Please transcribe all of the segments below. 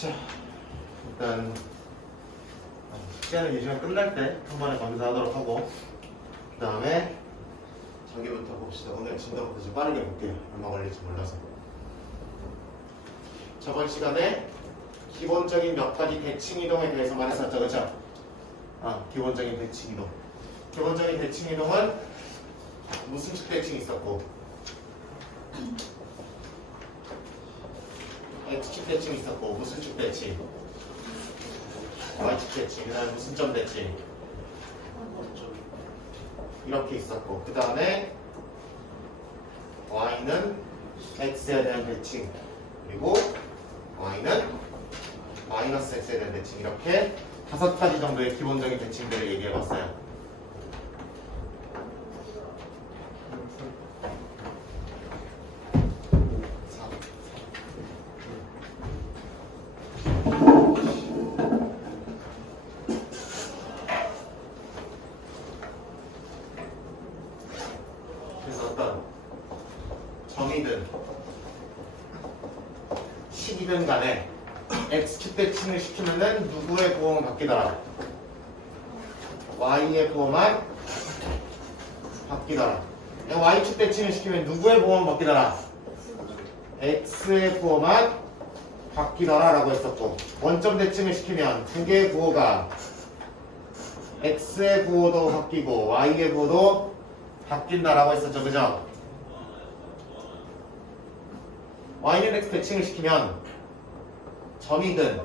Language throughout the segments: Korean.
자, 일단 시간은 이 시간 끝날 때 한 번에 검사하도록 하고 그 다음에 저기부터 봅시다. 오늘 진도부터 좀 빠르게 볼게요. 얼마 걸릴지 몰라서. 저번 시간에 기본적인 몇 가지 대칭 이동에 대해서 말했었죠, 그렇죠? 기본적인 대칭 이동. 기본적인 대칭 이동은 무슨 식 대칭이 있었고, X축 대칭이 있었고, 무슨 축 대칭? Y축 대칭. 그 다음에 무슨 점 대칭? 이렇게 있었고, 그 다음에 Y는 X에 대한 대칭, 그리고 Y는 마이너스 X에 대한 대칭, 이렇게 5가지 정도의 기본적인 대칭들을 얘기해 봤어요. 그래서 어떤 점이든 식이든 간에 X축 대칭을 시키면은 누구의 부호만 바뀌더라? Y의 부호만 바뀌더라. Y축 대칭을 시키면 누구의 부호만 바뀌더라? X의 부호만 바뀌더라 라고 했었고, 원점 대칭을 시키면 두 개의 부호가 X의 부호도 바뀌고 Y의 부호도 바뀐다라고 했었죠, 그죠? Y는 X 대칭을 시키면 점이든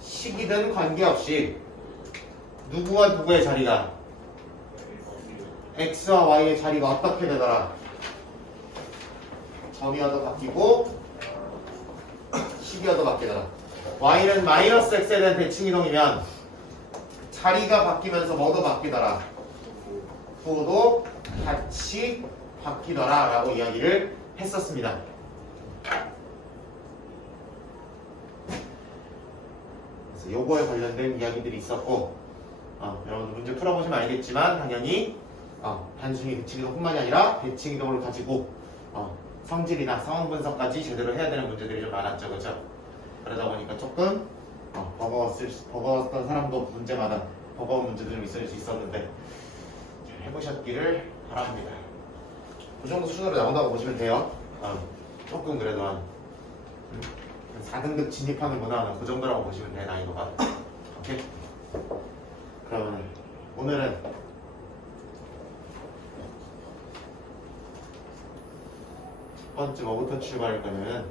식이든 관계없이 누구와 누구의 자리가, X와 Y의 자리가 어떻게 되더라? 점이어도 바뀌고 식이어도 바뀌더라. Y는 마이너스 X에 대한 대칭 이동이면 자리가 바뀌면서 뭐도 바뀌더라? 부호도 같이 바뀌더라 라고 이야기를 했었습니다. 그래서 요거에 관련된 이야기들이 있었고, 여러분들 문제 풀어보시면 알겠지만 당연히 단순히 대칭이동 뿐만이 아니라 대칭이동을 가지고 성질이나 상황 분석까지 제대로 해야 되는 문제들이 좀 많았죠, 그죠? 그러다 보니까 조금 버거웠던 사람도 문제마다 버거운 문제들이 좀 있을 수 있었는데 잘 해보셨기를 바랍니다. 그 정도 수준으로 나온다고 보시면 돼요. 조금 그래도 한 4등급 진입하는 거나 그 정도라고 보시면 돼, 난이도가. 오케이? 그러면 오늘은 첫 번째 뭐부터 출발할 거냐면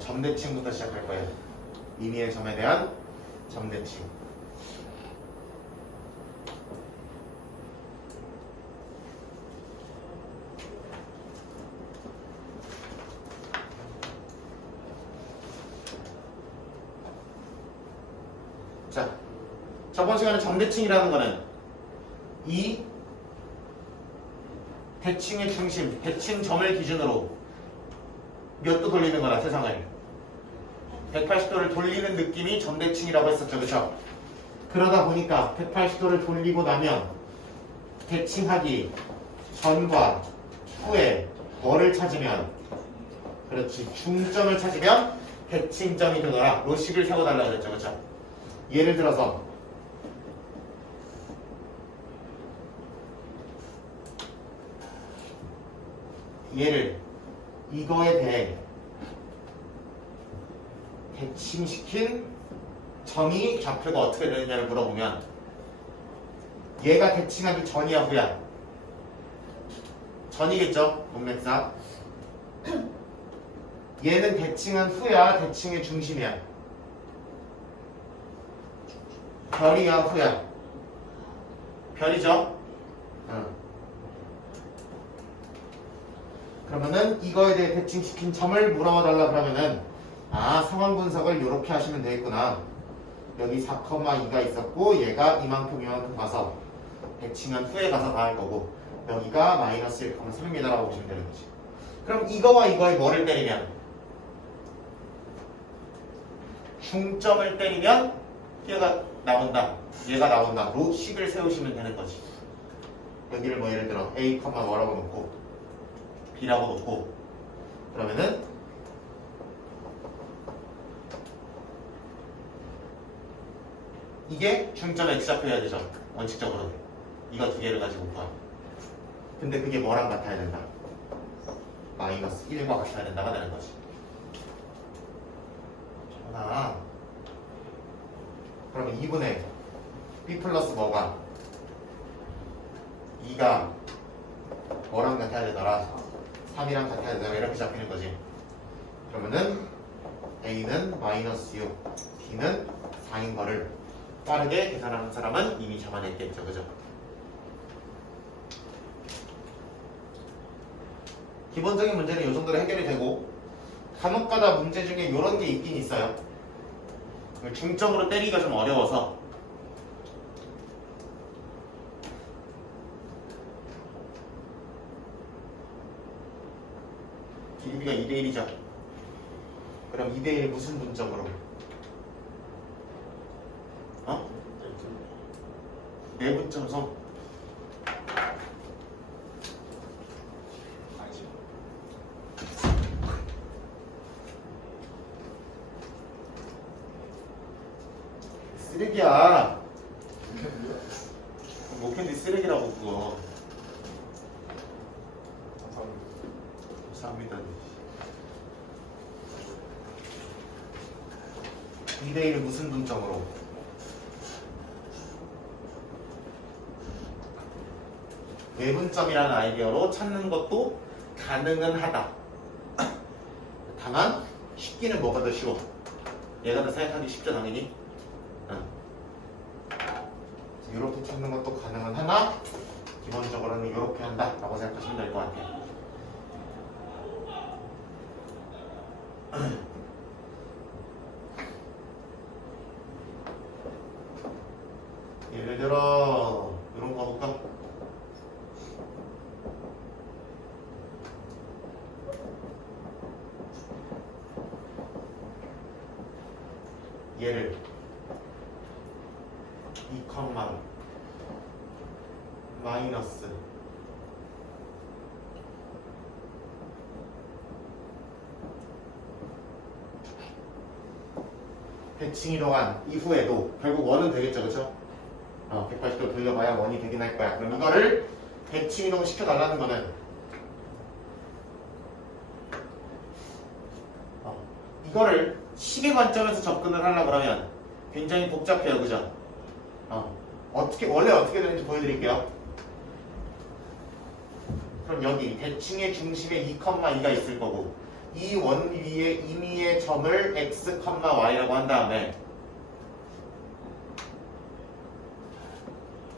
점대칭부터 시작할 거예요. 임의의 점에 대한 점대칭. 자, 저번 시간에 점대칭이라는 거는 이 대칭의 중심, 대칭점을 기준으로 몇 도 돌리는 거라, 세상을 180도를 돌리는 느낌이 점대칭이라고 했었죠, 그쵸? 그러다 보니까 180도를 돌리고 나면 대칭하기 전과 후에 뭐를 찾으면, 그렇지, 중점을 찾으면 대칭점이 되더라. 로식을 세워달라고 그랬죠, 그쵸? 예를 들어서 얘를 이거에 대해 대칭시킨 점이 좌표가 어떻게 되느냐를 물어보면 얘가 대칭하기 전이야 후야? 전이겠죠? 문맥상. 얘는 대칭한 후야, 대칭의 중심이야? 별이야 후야? 별이죠? 그러면은 이거에 대해 대칭시킨 점을 물어달라 그러면은 상황 분석을 이렇게 하시면 되겠구나. 여기 4,2가 있었고 얘가 이만큼 가서 대칭한 후에 가서 다 할 거고, 여기가 마이너스 1,3m라고 보시면 되는 거지. 그럼 이거와 이거에 뭐를 때리면, 중점을 때리면 얘가 나온다로 식을 세우시면 되는 거지. 여기를 뭐 예를 들어 A, 뭐라고 놓고 B라고 놓고, 그러면은 이게 중점 x좌표여야 되죠. 원칙적으로 이거 두 개를 가지고 구하. 근데 그게 뭐랑 같아야 된다? 마이너스 1과 같아야 된다가 되는 거지. 전화. 그러면 2분의 b 플러스 뭐가? 2가 뭐랑 같아야 되더라? 3이랑 같아야 되더라. 이렇게 잡히는 거지. 그러면은 a는 마이너스 6, b는 4인 거를 빠르게 계산하는 사람은 이미 잡아냈겠죠. 그죠? 기본적인 문제는 이 정도로 해결이 되고, 간혹가다 문제 중에 이런 게 있긴 있어요. 중점으로 때리기가 좀 어려워서 길이가 2대1이죠. 그럼 2대1 무슨 분점으로? 어? 내분점선. 쓰레기야. 목캔디 쓰레기라고 그거. 감사합니다. 2대1을 무슨 분점으로? 외분점이라는 아이디어로 찾는 것도 가능은 하다. 다만 쉽기는 뭐가 더 쉬워? 얘가 더 생각하기 쉽죠 당연히. 이렇게 찾는 것도 가능은 하나 기본적으로는 이렇게 한다 라고 생각하시면 될 것 같아요. 예를 들어 이런 거 볼까? 얘를 2, 마이너스 대칭 이동한 이후에도 결국 원은 되겠죠, 그쵸? 180도 돌려봐야 원이 되긴 할 거야. 그럼 이거를 대칭 이동 시켜달라는 거는 이거를 식의 관점에서 접근을 하려고 그러면 굉장히 복잡해요, 그죠? 원래 어떻게 되는지 보여드릴게요. 그럼 여기 대칭의 중심에 2,2가 있을 거고 이 원 위에 임의의 점을 x, y라고 한 다음에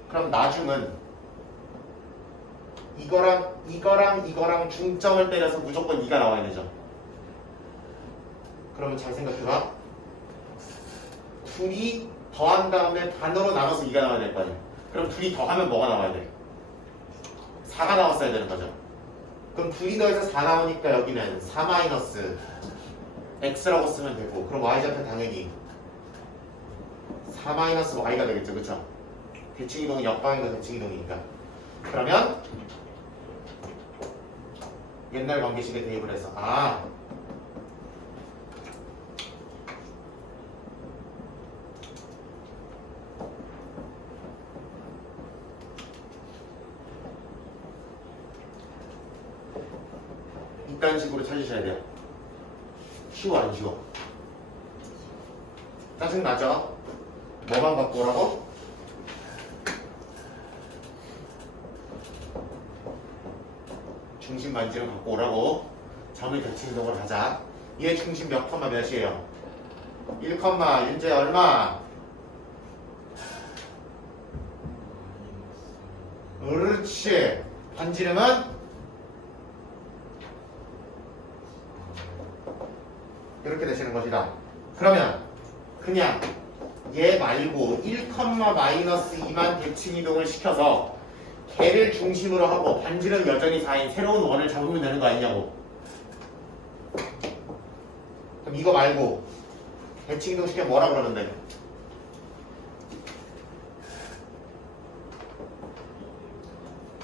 그럼 나중은 이거랑 중점을 때려서 무조건 2가 나와야 되죠. 그러면 잘 생각해봐. 둘이 더한 다음에 반으로 나눠서 2가 나와야 될 거 아니야. 그럼 둘이 더하면 뭐가 나와야 돼? 4가 나왔어야 되는 거죠. 그럼 둘이 더해서 4 나오니까 여기는 4 마이너스 x라고 쓰면 되고, 그럼 y좌표 당연히 4 마이너스 y가 되겠죠, 그쵸? 대칭이동은 역방향과 대칭이동이니까. 그러면 옛날 관계식에 대입을 해서 이딴 식으로 찾으셔야 돼요. 쉬워 안 쉬워? 짜증나죠? 뭐만 갖고 오라고? 중심 만지를 갖고 오라고. 점을 대칭이동으로 하자. 얘 중심 몇 컴마 몇이에요? 1 컴마 윤재 얼마? 그렇지. 반지름은 이렇게 되시는 것이다. 그러면 그냥 얘 말고 1, 마이너스 2만 대칭 이동을 시켜서 걔를 중심으로 하고 반지름 여전히 4인 새로운 원을 잡으면 되는 거 아니냐고. 그럼 이거 말고 대칭 이동 시키면 뭐라 그러는데?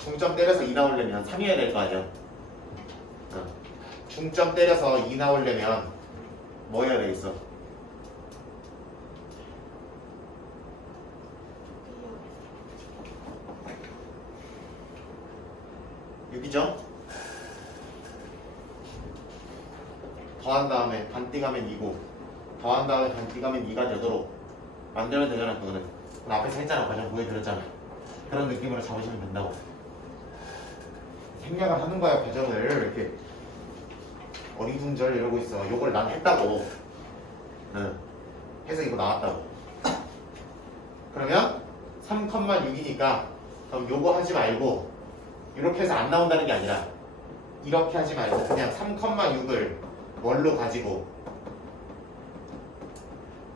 중점 때려서 2 나오려면 3이어야 될 거 아니야. 중점 때려서 2 나오려면 뭐 해야 되겠어? 6이죠? 더한 다음에 반띵하면 2고 더한 다음에 반띵하면 2가 되도록 만들어야 되잖아. 그거는 앞에서 했잖아. 과정 보여드렸잖아. 그런 느낌으로 잡으시면 된다고. 생략을 하는 거야. 과정을 이렇게 어리둥절 이러고 있어. 요걸 난 했다고. 응. 해서 이거 나왔다고. 그러면 3,6이니까 그럼 요거 하지 말고 이렇게 해서 안 나온다는 게 아니라 이렇게 하지 말고 그냥 3,6을 뭘로 가지고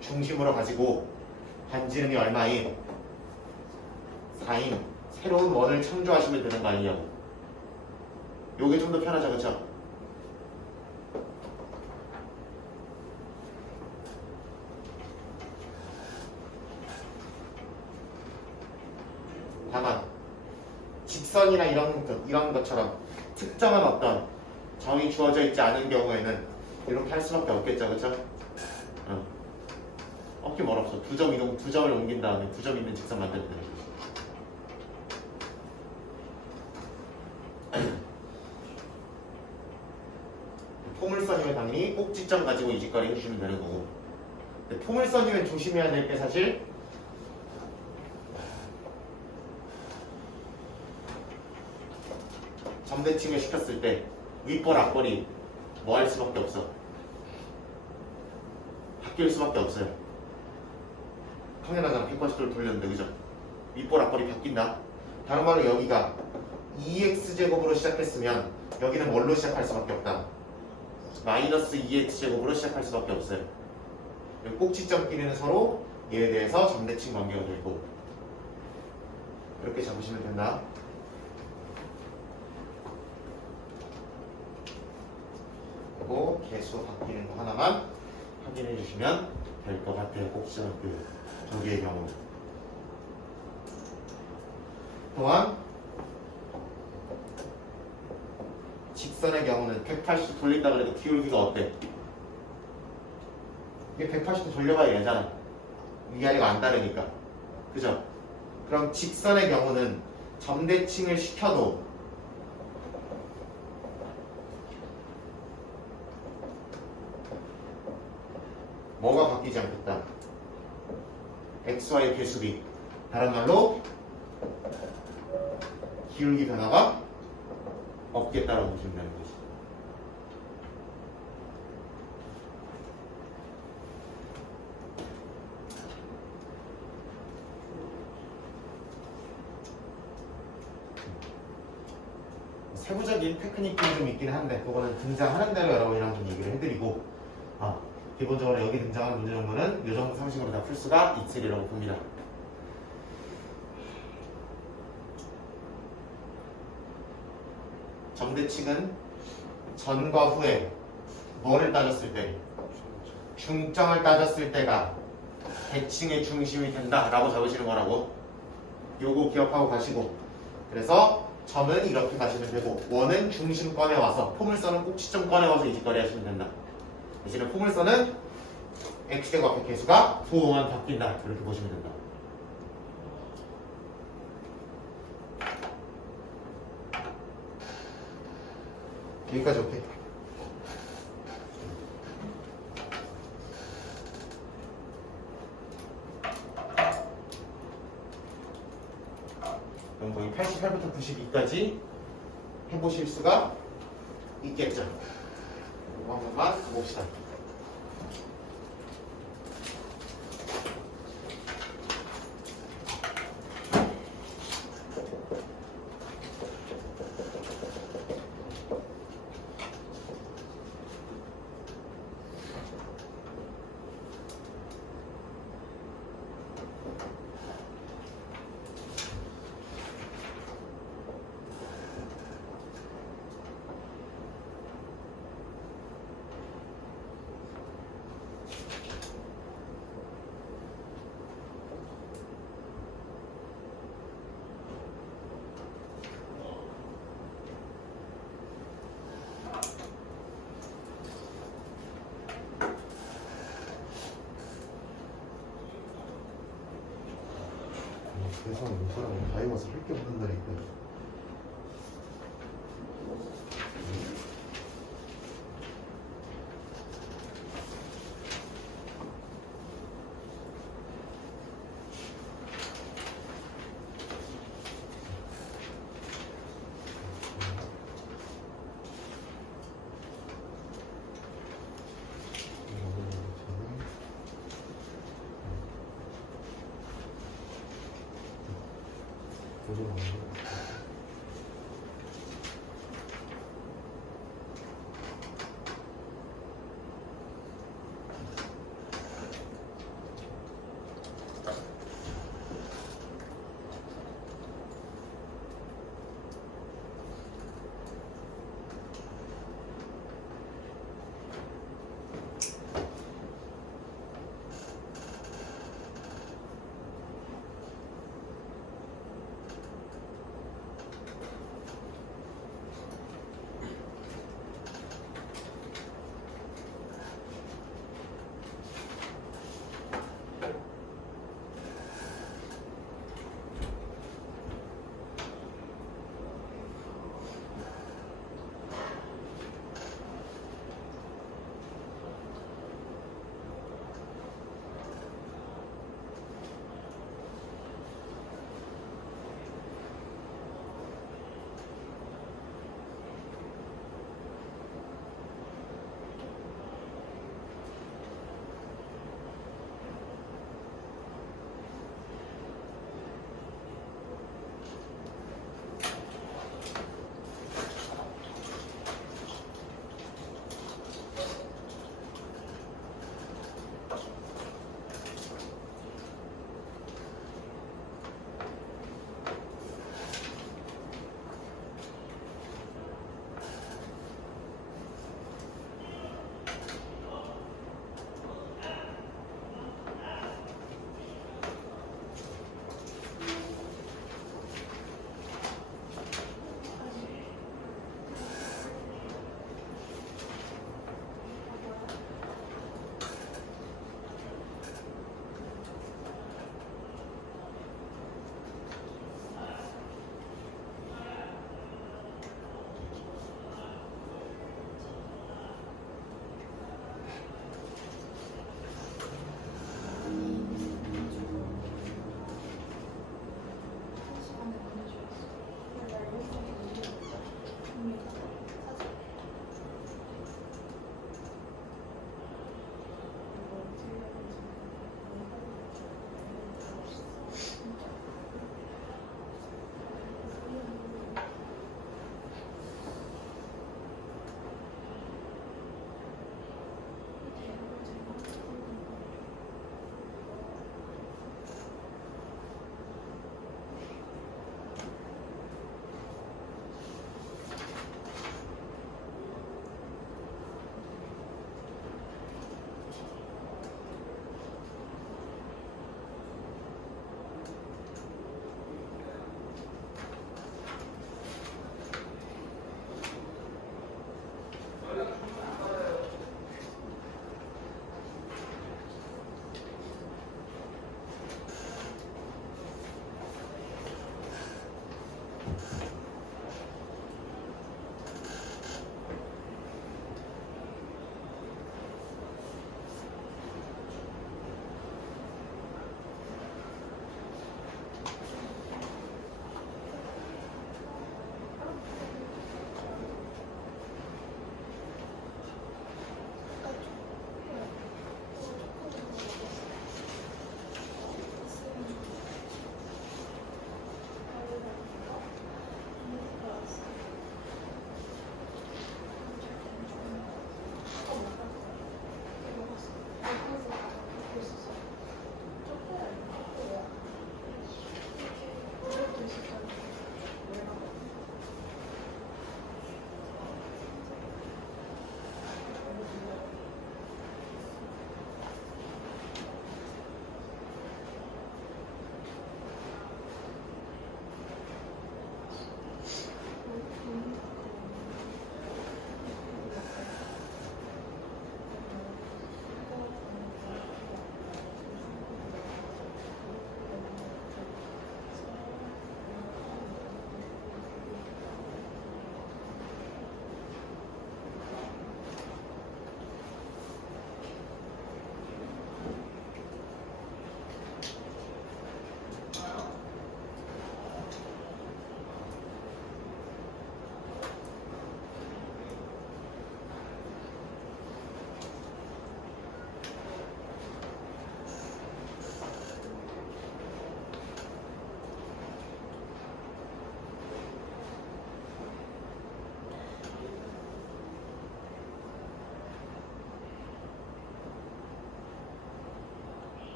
중심으로 가지고 반지름이 얼마인 4인 새로운 원을 창조하시면 되는 거 아니냐고. 요게 좀 더 편하죠. 그쵸? 다만 직선이나 이런 것처럼 특정한 어떤 정이 주어져 있지 않은 경우에는 이렇게 할 수밖에 없겠죠. 그쵸? 없기 뭘 없어. 두 점을 옮긴 다음에 두 점 있는 직선 만들면 되는 거지. 포물선이면 당연히 꼭지점 가지고 이직거리 해주시면 되는 거고. 근데 포물선이면 조심해야 될 게 사실 점대칭을 시켰을 때 윗볼 앞볼이 뭐 할 수밖에 없어. 바뀔 수밖에 없어요. 당연하잖아. 180도를 돌렸는데 그죠? 윗볼 앞볼이 바뀐다. 다른 말로 여기가 2x제곱으로 시작했으면 여기는 뭘로 시작할 수밖에 없다. 마이너스 2x제곱으로 시작할 수밖에 없어요. 꼭지점끼리는 서로 얘에 대해서 점대칭 관계가 되고 이렇게 잡으시면 된다. 그리고 개수 바뀌는 거 하나만 확인해 주시면 될 것 같아요. 꼭지점 저기의 경우. 또한 직선의 경우는 180도 돌린다 그래도 기울기가 어때? 이게 180도 돌려봐야 얘잖아. 위아래가 안 다르니까. 그죠? 그럼 직선의 경우는 점대칭을 시켜도 뭐가 바뀌지 않겠다. xy의 개수비. 다른 말로 기울기 변화가 없겠다라고 보시면 되는 거지. 세부적인 테크닉이 좀 있긴 한데 그거는 등장하는 대로 여러분이랑 좀 얘기를 해드리고 기본적으로 여기 등장하는 문제 정도는 이 정도 상식으로 다 풀 수가 있으리라고 봅니다. 점대칭은 전과 후에 뭐를 따졌을 때? 중점을 따졌을 때가 대칭의 중심이 된다라고 적으시는 거라고. 요거 기억하고 가시고 그래서 점은 이렇게 가시면 되고 원은 중심권에 와서 포물선은 꼭지점권에 와서 이직거리 하시면 된다. 대신에 포물선은 x제곱 앞의 개수가 부호만 바뀐다. 이렇게 보시면 된다. 여기까지 오케이. 그럼 거의 88부터 92까지 해보실 수가 있겠죠. 이거 한 번만 봅시다. 세상에 이 사람은 다 입어서 할 게 없는 날이 있다. 도저히 안 돼.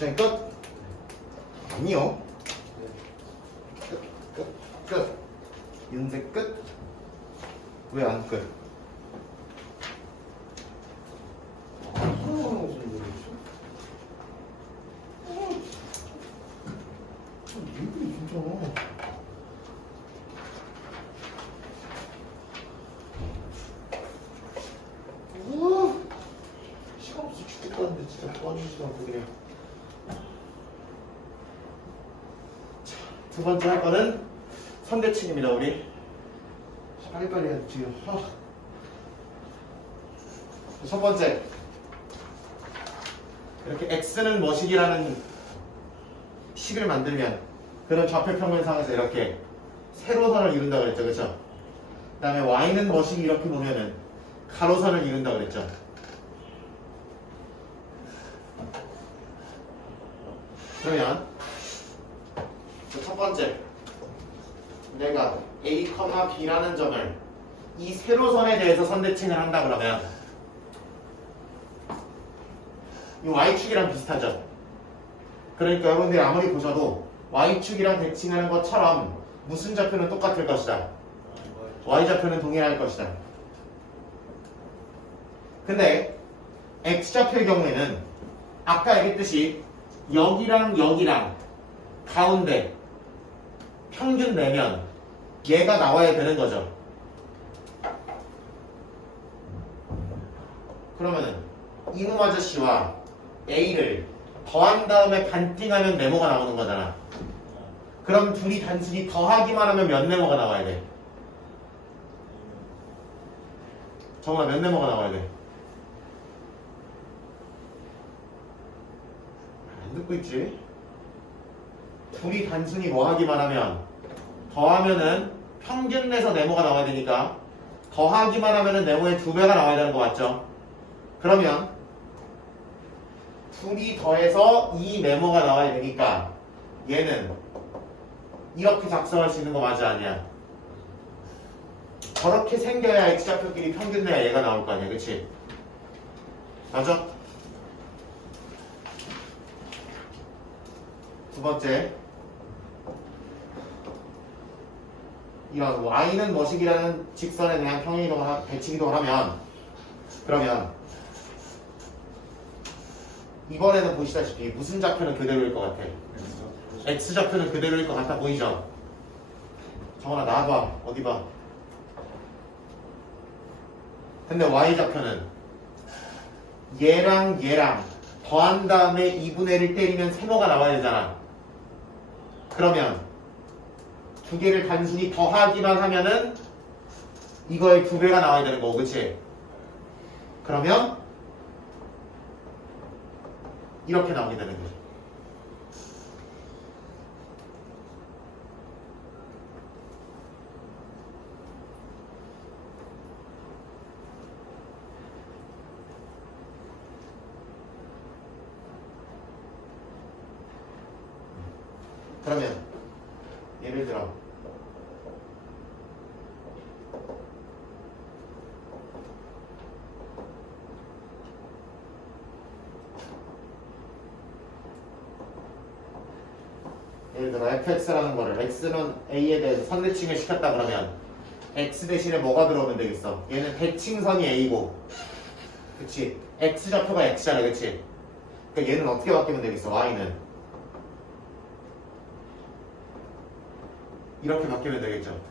미션이 끝? 아니요. 끝. 윤세 끝? 왜 안 끝? 시간 없어 죽겠다는데 진짜 도와주지도 않고 그냥. 자, 두 번째 할 거는 선대칭입니다. 우리 빨리빨리 해야 돼 지금. 첫 번째, 이렇게 x는 뭐식이라는 식을 만들면 그런 좌표평면상에서 이렇게 세로선을 이룬다고 그랬죠, 그렇죠? 그 다음에 y는 뭐식이 이렇게 보면은 가로선을 이룬다고 그랬죠. 그러면 첫 번째, 내가 a, b라는 점을 이 세로선에 대해서 선대칭을 한다 그러면 이 y축이랑 비슷하죠. 그러니까 여러분들이 아무리 보셔도 y축이랑 대칭하는 것처럼 무슨 좌표는 똑같을 것이다. y좌표는 동일할 것이다. 근데 x좌표의 경우에는 아까 얘기했듯이 여기랑 여기랑 가운데 평균 내면 얘가 나와야 되는 거죠. 그러면은 이놈 아저씨와 A를 더한 다음에 반띵하면 네모가 나오는 거잖아. 그럼 둘이 단순히 더하기만 하면 몇 네모가 나와야 돼? 정말 몇 네모가 나와야 돼? 안 듣고 있지? 둘이 단순히 뭐 하기만 하면 더하면은 평균 내서 네모가 나와야 되니까 더하기만 하면은 네모의 2배가 나와야 되는 거 맞죠? 그러면 둘이 더해서 이 네모가 나와야 되니까 얘는 이렇게 작성할 수 있는 거 맞아 아니야? 저렇게 생겨야 x좌표끼리 평균 내야 얘가 나올 거 아니야, 그치? 맞아? 두 번째, 이런 y는 뭐식이라는 직선에 대한 평행이동을 배치기동을 하면 그러면 이번에는 보시다시피 무슨 좌표는 그대로일 것 같아? x좌표는 그대로일 것 같아 보이죠? 정원아 나와봐. 어디 봐. 근데 y좌표는 얘랑 얘랑 더한 다음에 2분의 1을 때리면 세모가 나와야 되잖아. 그러면 두 개를 단순히 더하기만 하면은 이거의 2배가 나와야 되는 거고, 그치? 그러면 이렇게 나오게 되는 거죠. 그러면 예를 들어 fx라는 거를 x는 a에 대해서 선대칭을 시켰다 그러면 x 대신에 뭐가 들어오면 되겠어? 얘는 대칭선이 a고, 그치? x좌표가 x잖아, 그치? 그러니까 얘는 어떻게 바뀌면 되겠어? y는 이렇게 바뀌면 되겠죠.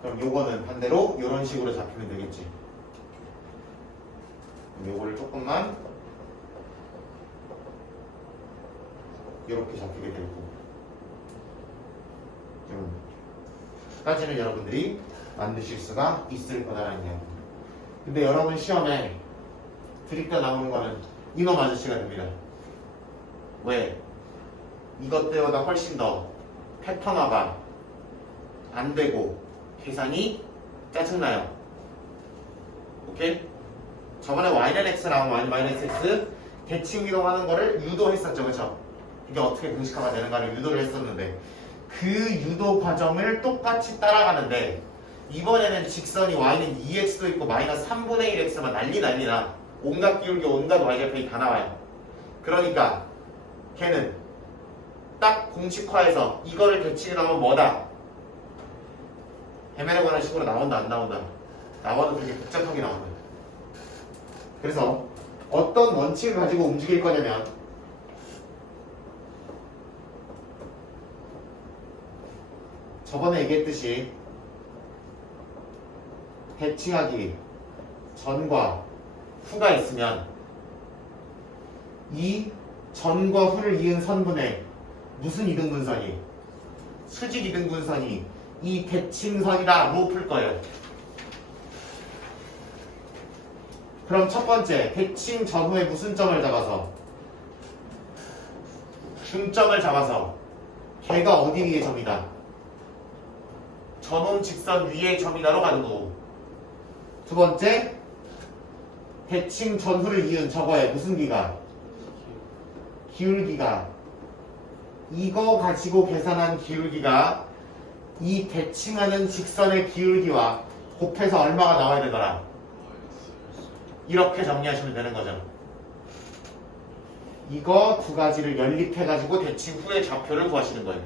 그럼 요거는 반대로 이런 식으로 잡히면 되겠지. 그럼 요거를 조금만 이렇게 잡히게 되고, 까지는 여러분들이 만드실 수가 있을 거다라는 이야기. 근데 여러분 시험에 드립다 나오는 거는 이놈 아저씨가 됩니다. 왜? 이것 때보다 훨씬 더 패턴화가 안 되고 계산이 짜증나요. 오케이? 저번에 y는 x 나오면 y-x 대칭 이동하는 거를 유도했었죠, 그쵸? 이게 어떻게 공식화가 되는가를 유도를 했었는데 그 유도 과정을 똑같이 따라가는데 이번에는 직선이 y는 2x도 있고 마이너스 3분의 1x만 난리나 온갖 기울기 온갖 y좌표이 다 나와요. 그러니까 걔는 딱 공식화해서 이거를 대칭해 나오면 뭐다? 헤매에 관한 식으로 나온다 안 나온다? 나와도 되게 복잡하게 나온다. 그래서 어떤 원칙을 가지고 움직일 거냐면 저번에 얘기했듯이 대칭하기 전과 후가 있으면 이 전과 후를 이은 선분의 무슨 이등분선이 수직 이등분선이 이 대칭선이다로 풀 거예요. 그럼 첫 번째 대칭 전후에 무슨 점을 잡아서 중점을 잡아서 걔가 어디 위의 점이다? 전원 직선 위의 점이다로 가는 거고 두 번째 대칭 전후를 이은 저거에 무슨 기가? 기울기가 이거 가지고 계산한 기울기가 이 대칭하는 직선의 기울기와 곱해서 얼마가 나와야 되더라? 이렇게 정리하시면 되는 거죠. 이거 두 가지를 연립해가지고 대칭 후의 좌표를 구하시는 거예요.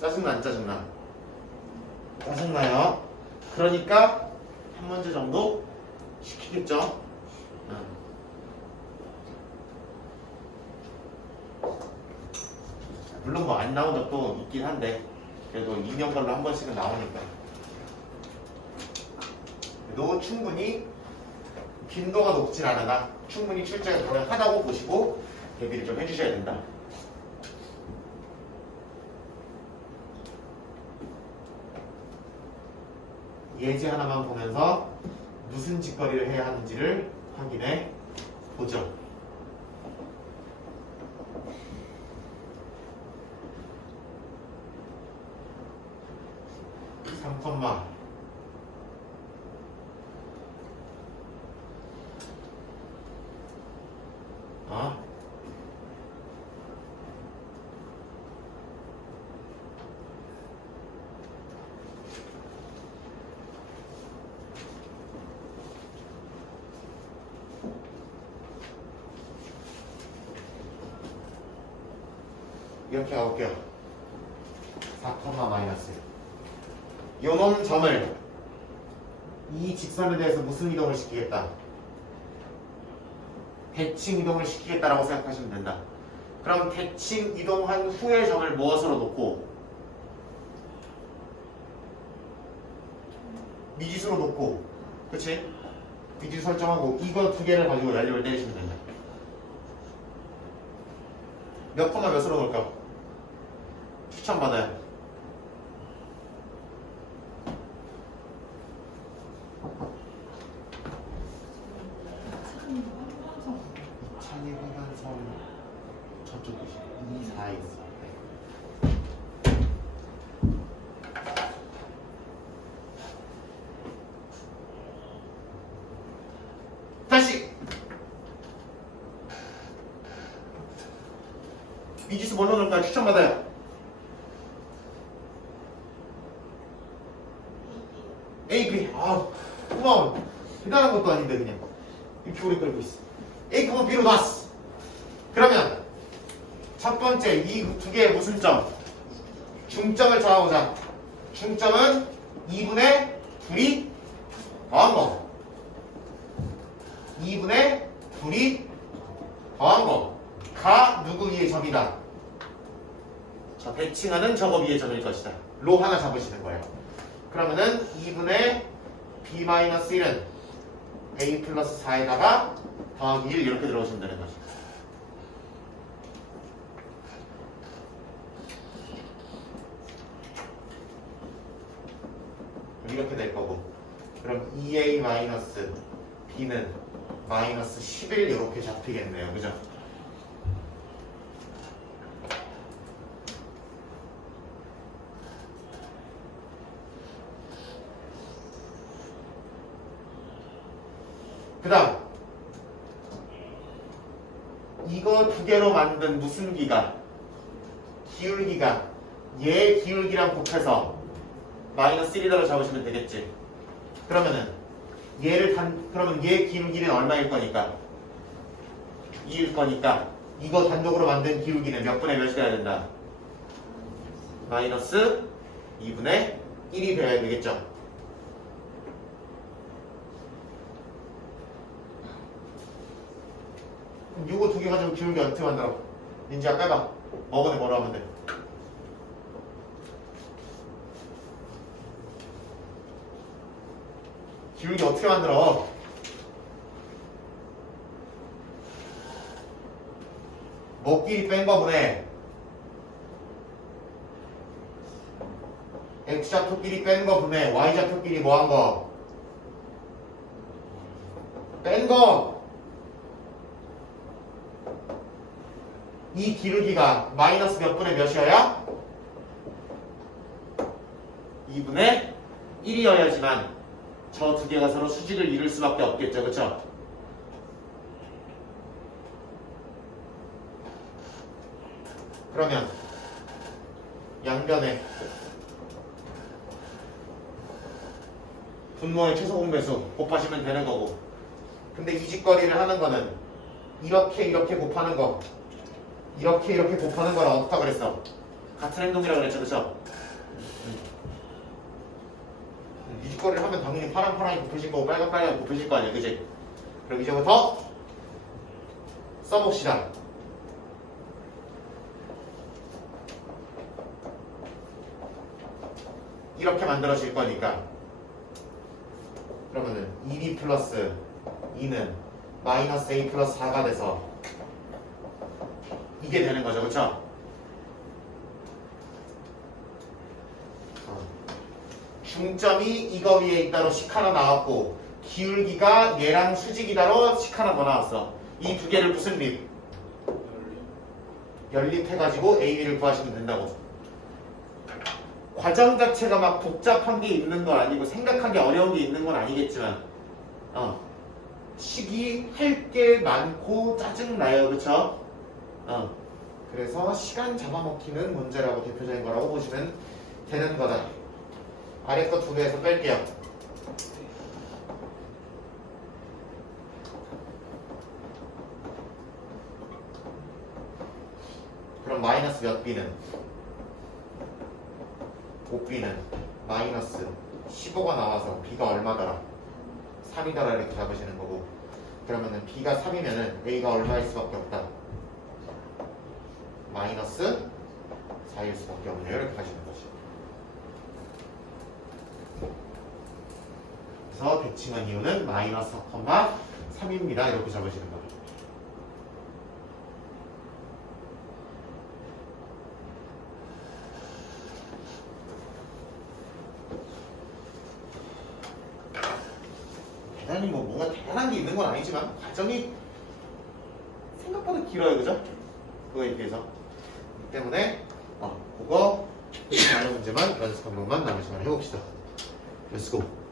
짜증나 안 짜증나? 짜증나요. 그러니까 한 문제 정도 시키겠죠. 물론 뭐 안 나온 적도 있긴 한데 그래도 2년 걸로 한 번씩은 나오니까 그래도 충분히 빈도가 높진 않으나 충분히 출제가 가능하다고 보시고 대비를 좀 해주셔야 된다. 예제 하나만 보면서 무슨 직거리를 해야 하는지를 확인해 보죠. 3콤마 이렇게 가볼게요. 4, 마이너스 요놈 점을 이 직선에 대해서 무슨 이동을 시키겠다? 대칭 이동을 시키겠다라고 생각하시면 된다. 그럼 대칭 이동한 후의 점을 무엇으로 놓고 미지수로 놓고 그치? 미지수 설정하고 이거 두 개를 가지고 연립을 때리시면 된다. 몇 콤마 몇으로 놓을까? 추천받아요. 저쪽 2, 4 있어. 다시 미지수 뭘로 넣을까요? 추천받아요. A, B. 고마워. 대단한 것도 아닌데 그냥 이렇게 오래 끌고 있어. A, B로 놨어. 그러면 첫 번째 이 두 개의 무슨 점? 중점을 정하고자. 중점은 2분의 2이 더한 거. 2분의 2이 더한 거. 가 누구 위의 점이다? 저 대칭하는 저거 위의 점일 것이다. 로 하나 잡으시는 거예요. 그러면은 2분의 b-1은 a 플러스 4에다가 더하기 1 이렇게 들어오시면 되는 거죠. 이렇게 될 거고 그럼 2a 마이너스 b는 마이너스 11 이렇게 잡히겠네요. 그죠? 그 다음 두 개로 만든 무슨 기가? 기울기가 얘 기울기랑 곱해서 마이너스 1이라고 잡으시면 되겠지. 그러면은 그러면 얘 기울기는 얼마일 거니까? 2일 거니까 이거 단독으로 만든 기울기는 몇 분의 몇이 돼야 된다? 마이너스 2분의 1이 되어야 되겠죠. 그럼 요거 두 개 가지고 기울기 어떻게 만들어? 민지야 빼봐. 뭐거든 뭐로 하면 돼? 기울기 어떻게 만들어? 뭐끼리 뺀 거분에 x좌표끼리 뺀 거분에 y좌표끼리 뭐 한 거? 뺀 거! 이 기울기가 마이너스 몇 분의 몇이어야? 2분의 1이어야지만 저 두 개가 서로 수직을 이룰 수밖에 없겠죠. 그쵸? 그러면 양변에 분모의 최소 공배수 곱하시면 되는 거고, 근데 이직거리를 하는 거는 이렇게 곱하는 거, 이렇게 곱하는 거랑 어떻다 그랬어? 같은 행동이라고 그랬죠. 그쵸? 이직거리를 하면 당연히 파랑파랑이 곱해질 거고 빨강빨강이 곱해질 거 아니야. 그치? 그럼 이제부터 써봅시다. 이렇게 만들어질 거니까 그러면은 2b 플러스 2는 마이너스 a 플러스 4가 돼서 이게 되는 거죠. 그쵸? 중점이 이거 위에 있다로 식 하나 나왔고 기울기가 얘랑 수직이다로 식 하나 더 나왔어. 이 두 개를 무슨 립? 연립해가지고 AB를 구하시면 된다고. 과정 자체가 막 복잡한 게 있는 건 아니고 생각하기 어려운 게 있는 건 아니겠지만 식이 할 게 많고 짜증나요. 그쵸? 그래서 시간 잡아먹히는 문제라고 대표적인 거라고 보시면 되는 거다. 아래 거 두 개에서 뺄게요. 그럼 마이너스 몇 b는? 5b는 마이너스 15가 나와서 b가 얼마더라? 3이더라 이렇게 잡으시는 거고, 그러면은 b가 3이면은 a가 얼마일 수밖에 없다? 마이너스 4일 수밖에 없네요. 이렇게 가시는 거지. 그래서 대칭한 이유는 마이너스 4,3입니다. 이렇게 잡으시는 거죠. 대단히 뭔가 대단한 게 있는 건 아니지만 과정이 생각보다 길어요. 그죠? 그거에 비해서. 그렇기 때문에 그거 다른 문제만 연습한 것만 남은 시간에 해봅시다. Let's go.